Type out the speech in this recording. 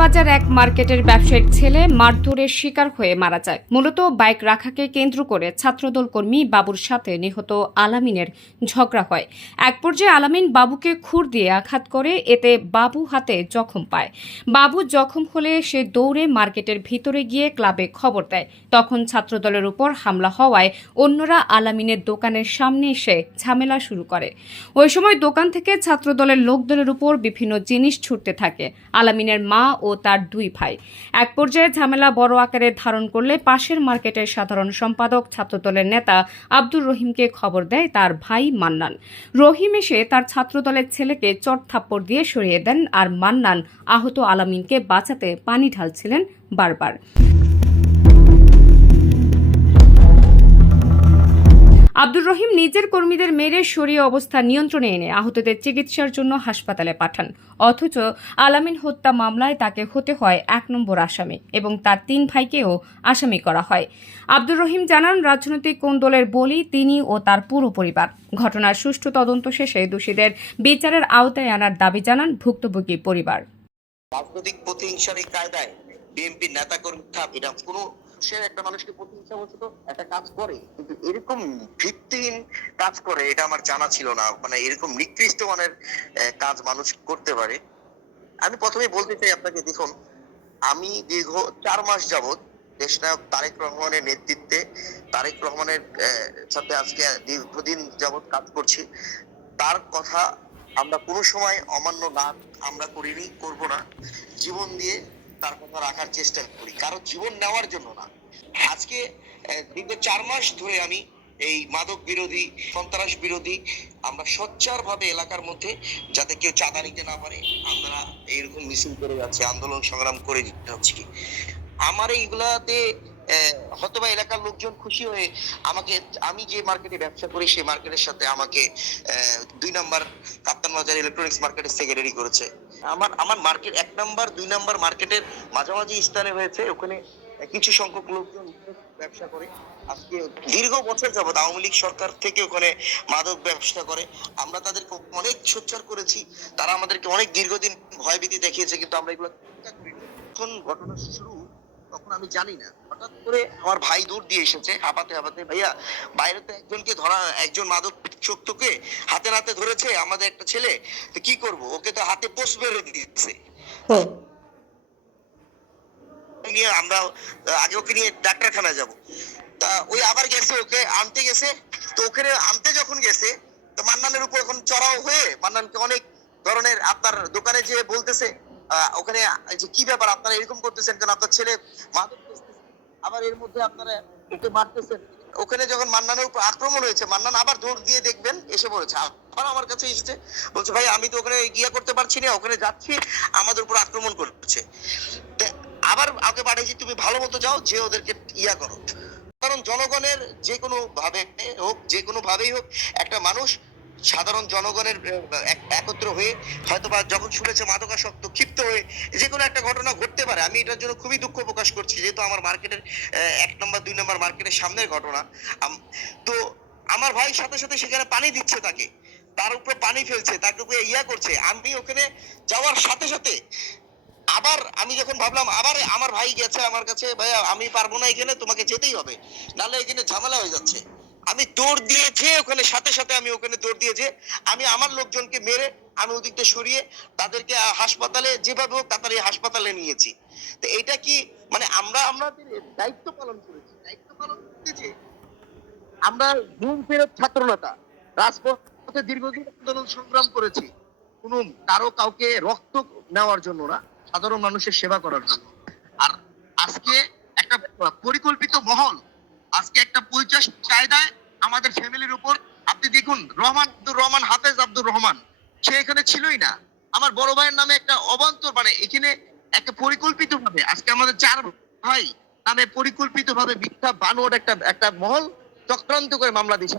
বাজার এক মার্কেটের ব্যবসায়ীর ছেলে মারধরের শিকার হয়ে মারা যায়। মূলত বাইক রাখাকে কেন্দ্র করে ছাত্রদল কর্মী বাবুর সাথে নিহত আলামিনের ঝগড়া হয়। এক পর্যায়ে আলামিন বাবুকে খুর দিয়ে আঘাত করে, এতে বাবু হাতে জখম পায়। বাবু জখম হলে সে দৌড়ে মার্কেটের ভিতরে গিয়ে ক্লাবে খবর দেয়। তখন ছাত্রদলের উপর হামলা হওয়ায় অন্যরা আলামিনের দোকানের সামনে এসে ঝামেলা শুরু করে। ওই সময় দোকান থেকে ছাত্রদলের লোকজনের উপর বিভিন্ন জিনিস ছুটতে থাকে। আলামিনের মা ও তার দুই ভাই। এক পর্যায়ে ঝামেলা বড় আকারের ধারণ করলে পাশের মার্কেটের সাধারণ সম্পাদক ছাত্রদলের নেতা আব্দুর রহিমকে খবর দেয় তার ভাই মান্নান। রহিম এসে তার ছাত্রদলের ছেলেকে চট থাপ্পড় দিয়ে সরিয়ে দেন, আর মান্নান আহত আলামিনকে বাঁচাতে পানি ঢালছিলেন বারবার। আব্দুর রহিম নিজের কর্মীদের মেরে সরিয়ে অবস্থা নিয়ন্ত্রণে এনে আহতদের চিকিৎসার জন্য হাসপাতালে পাঠান। অথচ আলামিন হত্যা মামলায় তাকে হতে হয় ১ নম্বর আসামি এবং তার ৩ ভাইকেও আসামি করা হয়। আব্দুর রহিম জানান, রাজনৈতিক কোন দলের বলি তিনি ও তার পুরো পরিবার। ঘটনার সুষ্ঠু তদন্ত শেষে দোষীদের বিচারের আওতায় আনার দাবি জানান ভুক্তভোগী পরিবার। রাজনৈতিক প্রতিহিংসার এই কায়দায় বিএনপি নেতাকর্মী এটা কোনো সে একটা মানুষকে প্রতিহিংসা বলতে একটা কাজ করে, কিন্তু এরকম ভিত্তিহীন কাজ করে এটা আমার জানা ছিল না। মানে এরকম নিকৃষ্ট মানের কাজ মানুষ করতে পারে। আমি প্রথমে বলতে চাই আপনাকে, দেখুন আমি দীর্ঘ 4 মাস যাবৎ দেশনায়ক তারেক রহমানের নেতৃত্বে তারেক রহমানের সাথে আজকে দীর্ঘদিন যাবৎ কাজ করছি। তার কথা আমরা কোনো সময় অমান্য না আমরা করিনি, করব না। জীবন দিয়ে তার কথা রাখার চেষ্টা করি, কারো জীবন নেওয়ার জন্য না। আজকে দীর্ঘ 4 মাস ধরে আমি এই মাদক বিরোধী, সন্ত্রাস বিরোধী আমরা সোচ্চার ভাবে এলাকার মধ্যে যাতে কেউ চাঁদা নিতে না পারে আমরা এইরকম মিছিল করে যাচ্ছি, আন্দোলন সংগ্রাম করে যাচ্ছি। আমার এইগুলাতে হয়তোবা এলাকার লোকজন খুশি হয়ে আমাকে, আমি যে মার্কেটে ব্যবসা করি সেই মার্কেটের সাথে আমাকে 2 নম্বর কাপ্তান বাজার ইলেকট্রনিক্স মার্কেটের সেক্রেটারি করেছে। আমার মার্কেট 1 নম্বর 2 নম্বর মার্কেটের মাঝামাঝি স্থানে হয়েছে। ওখানে কিছু সংখ্যক লোকজন ব্যবসা করে। আজকে দীর্ঘ বছর যাবত আওয়ামী লীগ সরকার থেকে ওখানে মাদক ব্যবসা করে। আমরা তাদেরকে অনেক সোচ্চার করেছি, তারা আমাদেরকে অনেক দীর্ঘদিন ভয়ভীতি দেখিয়েছে, কিন্তু আমরা এগুলো চিন্তা করিনি। যখন ঘটনা শুরু তখন আমি জানি না, হঠাৎ করে আমার ভাই দৌড় দিয়ে এসেছে হাঁপাতে হাঁপাতে, ভাইয়া বাইরে তো একজনকে ধরা, একজন মাদক শক্তকে হাতে নাতে ধরেছে আমাদের একটা ছেলে, তো কি করব, ওকে তো হাতে পোস্ট বেঁধে দিচ্ছে। নিয়ে আমরা আগে ওকে নিয়ে ডাক্তারখানায় যাব। তা ওই আবার গেছে, ওকে আনতে গেছে। তো ওখানে আনতে যখন গেছে তো মান্নানের উপর এখন চড়াও হয়ে মান্নানকে অনেক ধরনের আপনার দোকানে যে বলতেছে ওখানে যে কি ব্যাপার আপনারা এরকম করতেছেন কেন, আপনার ছেলে মাদক বেচতেছে, আবার এর মধ্যে আপনারা ওকে মারতেছেন। ওখানে যখন মান্নানের উপর আক্রমণ হয়েছে, মান্নান আবার দৌড় দিয়ে দেখবেন এসে পড়েছে, আবার আমার কাছে এসেছে, বলছে ভাই আমি তো ওখানে গিয়া করতে পারছি না, ওখানে যাচ্ছি আমাদের উপর আক্রমণ করছে। আবার আগে পাঠিয়েছি, তুমি ভালো মতো যাও, যে ওদেরকে ইয়া করো। কারণ জনগণের যে কোনো ভাবে হোক, যে কোনো ভাবেই হোক, একটা মানুষ সাধারণ জনগণের একত্র হয়ে হয়তোবা যখন শুনেছে মাদকাসক্ত, ক্ষিপ্ত হয়ে যে কোনো একটা ঘটনা ঘটতে পারে। আমি এটার জন্য খুবই দুঃখ প্রকাশ করছি, যেহেতু আমার মার্কেটের 1 নম্বর 2 নম্বর মার্কেটের সামনের ঘটনা। তো আমার ভাই সাথে সাথে সেখানে পানি দিচ্ছে, তাকে তার উপরে পানি ফেলছে, তাকে উপরে ইয়া করছে। আমি ওখানে যাওয়ার সাথে সাথে আবার আমি যখন ভাবলাম, আবার আমার ভাই গেছে আমার কাছে, ভাইয়া আমি পারবো না, এখানে তোমাকে যেতেই হবে, নাহলে এখানে ঝামেলা হয়ে যাচ্ছে। আমি দৌড় দিয়েছে ওখানে, সাথে সাথে আমি ওখানে দৌড় দিয়েছে, আমি আমার লোকজনকে মেরে আমি ওদিকটা সরিয়ে তাদেরকে হাসপাতালে যেভাবে হোক তাড়াতাড়ি হাসপাতালে নিয়েছি। তো এটা কি মানে আমরা আমাদের দায়িত্ব পালন করেছি, দায়িত্ব পালন করতে যে আমরা ঘুম ফেরত ছাত্র নেতা রাজপথে দীর্ঘদিন আন্দোলন সংগ্রাম করেছি, কোনো কাউকে রক্ত নেওয়ার জন্য না, সাধারণ মানুষের সেবা করার জন্য। আর আজকে একটা পরিকল্পিত মহল, আজকে একটা 50 কায়দায় আমাদের ফ্যামিলির উপর, আপনি দেখুন আব্দুর রহমান, হাফেজ আব্দুর রহমান, সে এখানে ছিলই না। আমার বড় ভাইয়ের নামে একটা অবান্তর, মানে এখানে একটা পরিকল্পিত ভাবে আজকে আমাদের 4 ভাই নামে পরিকল্পিত ভাবে মিথ্যা বানোয়াট একটা মহল চক্রান্ত করে মামলা দিয়েছে।